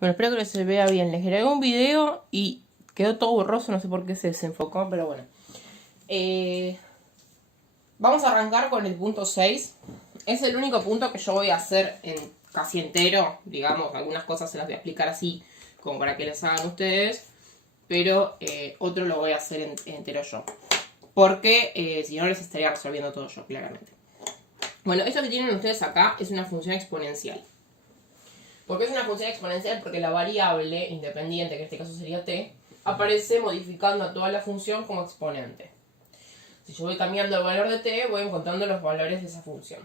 Bueno, espero que se vea bien. Les grabé un video y quedó todo borroso, no sé por qué se desenfocó, pero bueno. Vamos a arrancar con el punto 6. Es el único punto que yo voy a hacer casi entero, digamos. Algunas cosas se las voy a explicar así, como para que les hagan ustedes. Pero otro lo voy a hacer entero yo. Porque si no les estaría resolviendo todo yo, claramente. Bueno, esto que tienen ustedes acá es una función exponencial. ¿Por qué es una función exponencial? Porque la variable independiente, que en este caso sería t, aparece modificando a toda la función como exponente. Si yo voy cambiando el valor de t, voy encontrando los valores de esa función.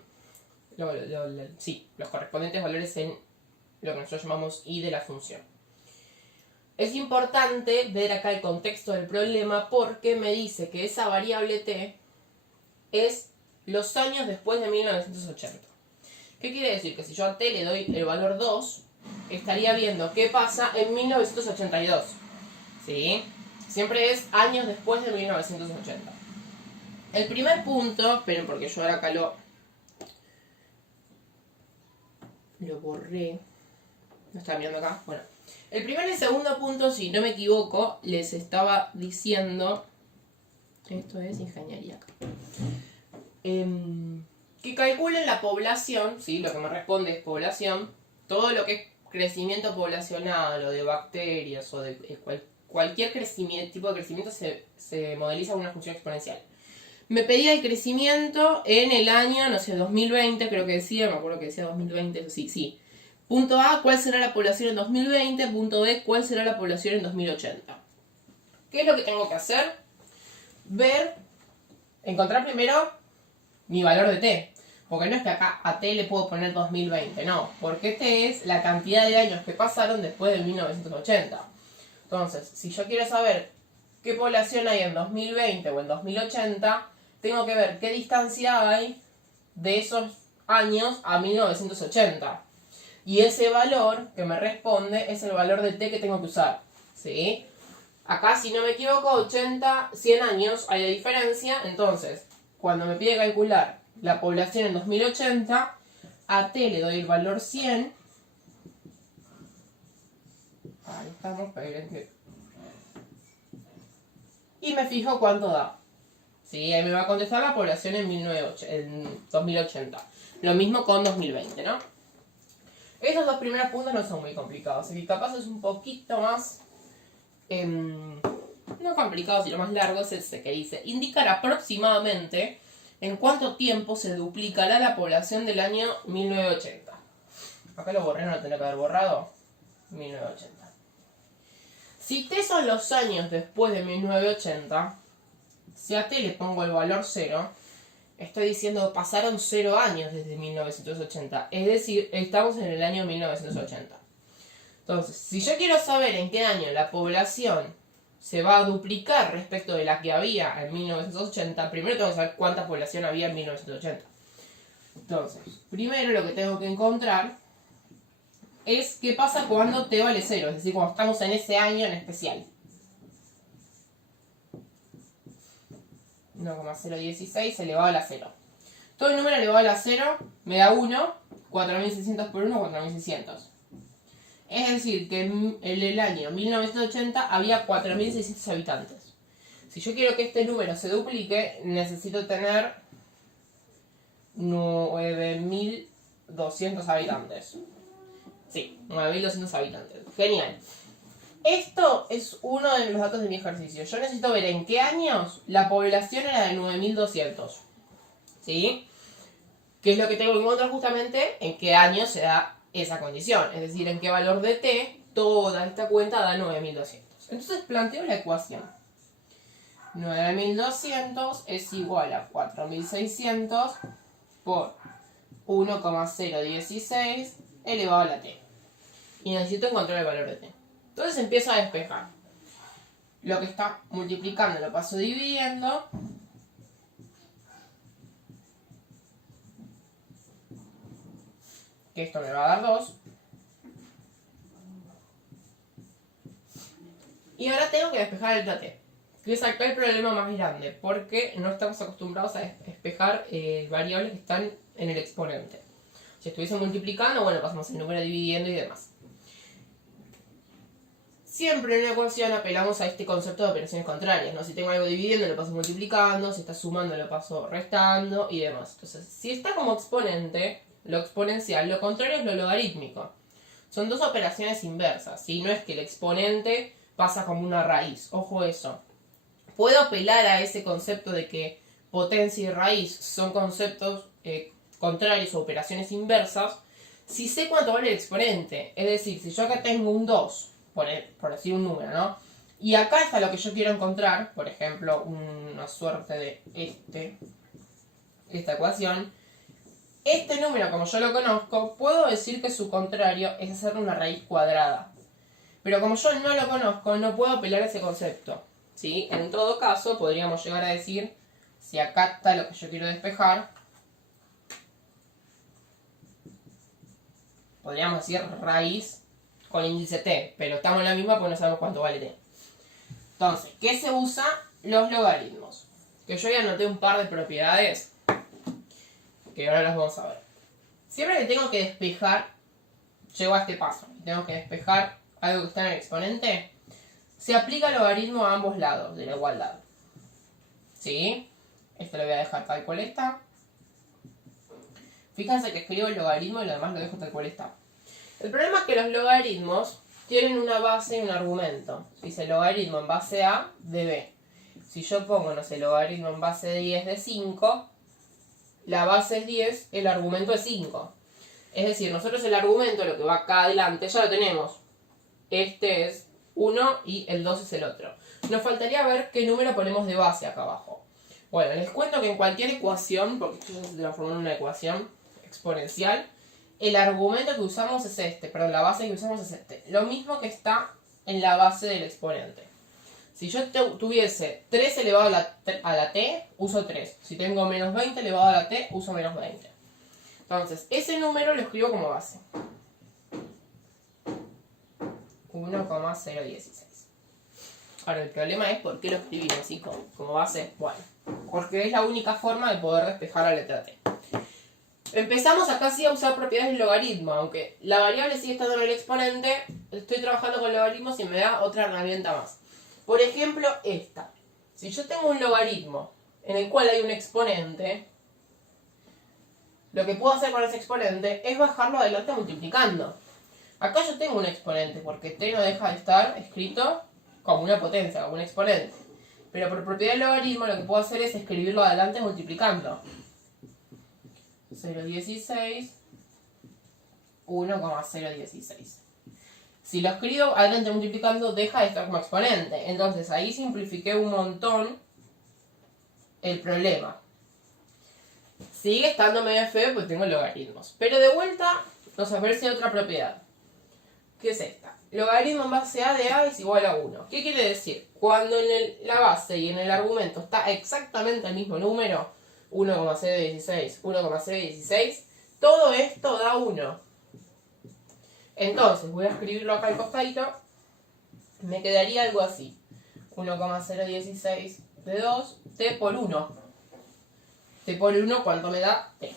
Los correspondientes valores en lo que nosotros llamamos i de la función. Es importante ver acá el contexto del problema porque me dice que esa variable t es los años después de 1980. ¿Qué quiere decir? Que si yo a t le doy el valor 2, estaría viendo qué pasa en 1982. ¿Sí? Siempre es años después de 1980. El primer punto, esperen porque yo ahora acá lo borré. ¿Lo están viendo acá? Bueno. El primer y el segundo punto, si no me equivoco, les estaba diciendo... Esto es ingeniería acá. Que calculen la población, ¿sí? Lo que me responde es población, todo lo que es crecimiento poblacional o de bacterias o de cualquier tipo de crecimiento se modeliza con una función exponencial. Me pedía el crecimiento en el año, no sé, 2020, creo que decía, me acuerdo que decía 2020, eso sí. Punto A, ¿cuál será la población en 2020? Punto B, ¿cuál será la población en 2080? ¿Qué es lo que tengo que hacer? Encontrar primero mi valor de t. Porque no es que acá a t le puedo poner 2020, no. Porque t es la cantidad de años que pasaron después de 1980. Entonces, si yo quiero saber qué población hay en 2020 o en 2080, tengo que ver qué distancia hay de esos años a 1980. Y ese valor que me responde es el valor de t que tengo que usar. ¿Sí? Acá, si no me equivoco, 100 años hay de diferencia. Entonces, cuando me pide calcular la población en 2080, a t le doy el valor 100. Ahí estamos, y me fijo cuánto da. Sí, ahí me va a contestar la población en 2080. Lo mismo con 2020, ¿no? Esos dos primeros puntos no son muy complicados. Así que capaz es un poquito más... no complicado, sino más largo. Es ese que dice: indicar aproximadamente en cuánto tiempo se duplicará la población del año 1980. Acá lo borré, no lo tenía que haber borrado. 1980. Si t son los años después de 1980, si a t le pongo el valor 0, estoy diciendo que pasaron 0 años desde 1980. Es decir, estamos en el año 1980. Entonces, si yo quiero saber en qué año la población se va a duplicar respecto de la que había en 1980, primero tengo que saber cuánta población había en 1980. Entonces, primero lo que tengo que encontrar es qué pasa cuando t vale 0, es decir, cuando estamos en ese año en especial. 1,016 elevado a la 0. Todo el número elevado a la 0 me da 1, 4600 por 1, 4600. Es decir, que en el año 1980 había 4600 habitantes. Si yo quiero que este número se duplique, necesito tener 9200 habitantes. Sí, 9200 habitantes. Genial. Esto es uno de los datos de mi ejercicio. Yo necesito ver en qué años la población era de 9200. ¿Sí? ¿Qué es lo que tengo que encontrar justamente? En qué año se da esa condición. Es decir, en qué valor de t toda esta cuenta da 9200. Entonces planteo la ecuación. 9200 es igual a 4600 por 1,016 elevado a la t. Y necesito encontrar el valor de t. Entonces empiezo a despejar. Lo que está multiplicando lo paso dividiendo. Que esto me va a dar 2. Y ahora tengo que despejar el t. Que es acá el problema más grande, porque no estamos acostumbrados a despejar variables que están en el exponente. Si estuviese multiplicando, bueno, pasamos el número dividiendo y demás. Siempre en una ecuación apelamos a este concepto de operaciones contrarias, ¿no? Si tengo algo dividiendo, lo paso multiplicando, si está sumando, lo paso restando y demás. Entonces, si está como exponente, lo exponencial, lo contrario es lo logarítmico. Son dos operaciones inversas, ¿sí? No es que el exponente pasa como una raíz, ojo eso. Puedo apelar a ese concepto de que potencia y raíz son conceptos contrarios o operaciones inversas si sé cuánto vale el exponente. Es decir, si yo acá tengo un 2, por decir un número, ¿no? Y acá está lo que yo quiero encontrar, por ejemplo, una suerte de esta ecuación. Este número, como yo lo conozco, puedo decir que su contrario es hacerle una raíz cuadrada. Pero como yo no lo conozco, no puedo apelar a ese concepto, ¿sí? En todo caso, podríamos llegar a decir, si acá está lo que yo quiero despejar, podríamos decir raíz con índice t, pero estamos en la misma porque no sabemos cuánto vale t. Entonces, ¿qué se usa? Los logaritmos. Que yo ya anoté un par de propiedades que ahora las vamos a ver. Siempre que tengo que despejar, llego a este paso, tengo que despejar algo que está en el exponente, se aplica el logaritmo a ambos lados de la igualdad. ¿Sí? Esto lo voy a dejar tal cual está. Fíjense que escribo el logaritmo y lo demás lo dejo tal cual está. El problema es que los logaritmos tienen una base y un argumento. Dice logaritmo en base a de b. Si yo pongo, no sé, logaritmo en base de 10 de 5, la base es 10, el argumento es 5. Es decir, nosotros el argumento, lo que va acá adelante, ya lo tenemos. Este es 1 y el 2 es el otro. Nos faltaría ver qué número ponemos de base acá abajo. Bueno, les cuento que en cualquier ecuación, porque esto ya se transformó en una ecuación exponencial, el argumento que usamos es este, perdón, la base que usamos es este. Lo mismo que está en la base del exponente. Si yo tuviese 3 elevado a la t, uso 3. Si tengo menos 20 elevado a la t, uso menos 20. Entonces, ese número lo escribo como base. 1,016. Ahora, el problema es por qué lo escribimos así como base. Bueno, porque es la única forma de poder despejar la letra t. Empezamos acá sí a usar propiedades del logaritmo, aunque la variable sigue estando en el exponente, estoy trabajando con logaritmos y me da otra herramienta más. Por ejemplo, esta. Si yo tengo un logaritmo en el cual hay un exponente, lo que puedo hacer con ese exponente es bajarlo adelante multiplicando. Acá yo tengo un exponente, porque t no deja de estar escrito como una potencia, como un exponente. Pero por propiedad del logaritmo lo que puedo hacer es escribirlo adelante multiplicando. 0,16, 1,016. Si lo escribo adelante multiplicando, deja de estar como exponente. Entonces ahí simplifiqué un montón el problema. Sigue estando medio feo porque tengo logaritmos. Pero de vuelta, nos aparece otra propiedad. ¿Qué es esta? Logaritmo en base a de a es igual a 1. ¿Qué quiere decir? Cuando en la base y en el argumento está exactamente el mismo número, 1,016, 1,016, todo esto da 1. Entonces, voy a escribirlo acá al costadito. Me quedaría algo así. 1,016 de 2, t por 1. T por 1, ¿cuánto me da? T.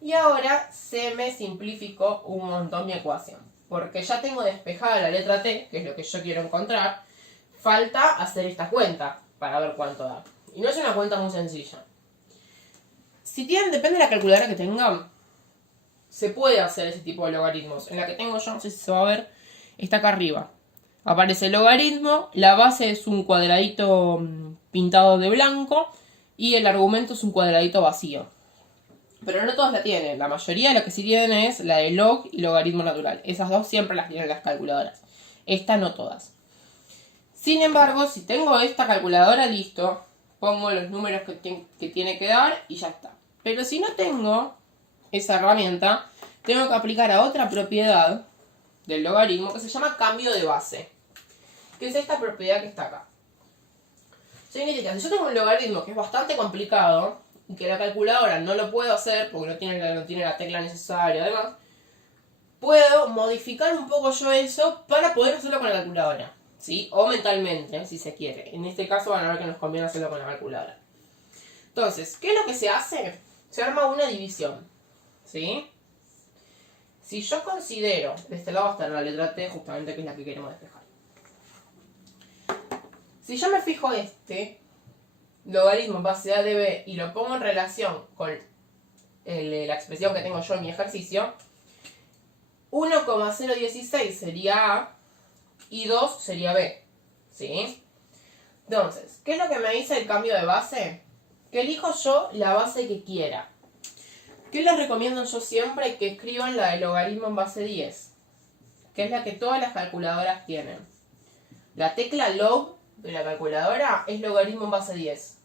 Y ahora se me simplificó un montón mi ecuación. Porque ya tengo despejada la letra t, que es lo que yo quiero encontrar. Falta hacer esta cuenta para ver cuánto da. Y no es una cuenta muy sencilla. Si tienen, depende de la calculadora que tengan, se puede hacer ese tipo de logaritmos. En la que tengo yo, no sé si se va a ver, está acá arriba. Aparece el logaritmo, la base es un cuadradito pintado de blanco y el argumento es un cuadradito vacío. Pero no todas la tienen. La mayoría de lo que sí tienen es la de log y logaritmo natural. Esas dos siempre las tienen las calculadoras. Esta no todas. Sin embargo, si tengo esta calculadora, listo, pongo los números que tiene que dar y ya está. Pero si no tengo esa herramienta, tengo que aplicar a otra propiedad del logaritmo que se llama cambio de base. Que es esta propiedad que está acá. Significa, si yo tengo un logaritmo que es bastante complicado y que la calculadora no lo puedo hacer porque no tiene la tecla necesaria, además, puedo modificar un poco yo eso para poder hacerlo con la calculadora, ¿sí? O mentalmente, si se quiere. En este caso van a ver que nos conviene hacerlo con la calculadora. Entonces, ¿qué es lo que se hace? Se arma una división, ¿sí? Si yo considero, de este lado va a estar la letra T, justamente que es la que queremos despejar. Si yo me fijo este logaritmo en base a de b y lo pongo en relación con la expresión que tengo yo en mi ejercicio, 1,016 sería a y 2 sería b. ¿Sí? Entonces, ¿qué es lo que me dice el cambio de base? Que elijo yo la base que quiera. ¿Qué les recomiendo yo siempre? Que escriban la de logaritmo en base 10, que es la que todas las calculadoras tienen. La tecla log de la calculadora es logaritmo en base 10,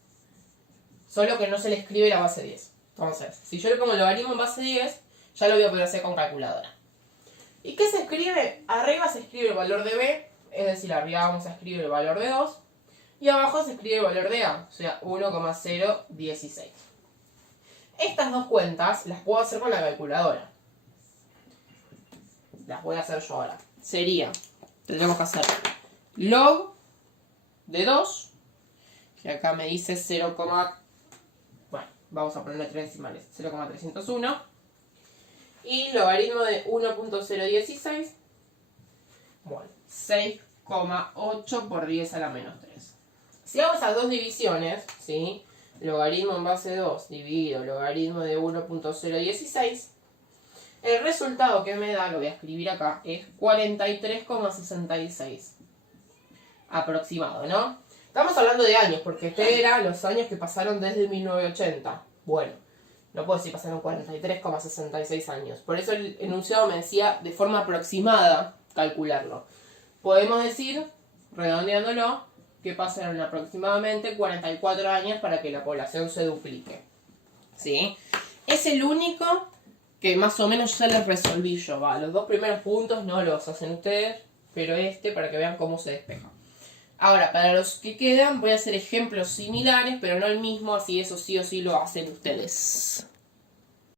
solo que no se le escribe la base 10. Entonces, si yo le pongo logaritmo en base 10, ya lo voy a poder hacer con calculadora. ¿Y qué se escribe? Arriba se escribe el valor de b, es decir, arriba vamos a escribir el valor de 2, y abajo se escribe el valor de a, o sea, 1,016. Estas dos cuentas las puedo hacer con la calculadora. Las voy a hacer yo ahora. Tendremos que hacer log de 2, que acá me dice 0, bueno, vamos a ponerle 3 decimales, 0,301. Y logaritmo de 1,016, bueno, 6,8 por 10 a la menos 3. Si hago esas dos divisiones, ¿sí? Logaritmo en base 2 dividido logaritmo de 1,016, el resultado que me da, lo voy a escribir acá, es 43,66. Aproximado, ¿no? Estamos hablando de años, porque este eran los años que pasaron desde 1980. Bueno, no puedo decir pasaron 43,66 años. Por eso el enunciado me decía de forma aproximada calcularlo. Podemos decir, redondeándolo, que pasaron aproximadamente 44 años para que la población se duplique. ¿Sí? Es el único que más o menos ya les resolví yo. ¿Va? Los dos primeros puntos no los hacen ustedes, pero para que vean cómo se despeja. Ahora, para los que quedan voy a hacer ejemplos similares, pero no el mismo, así eso sí o sí lo hacen ustedes.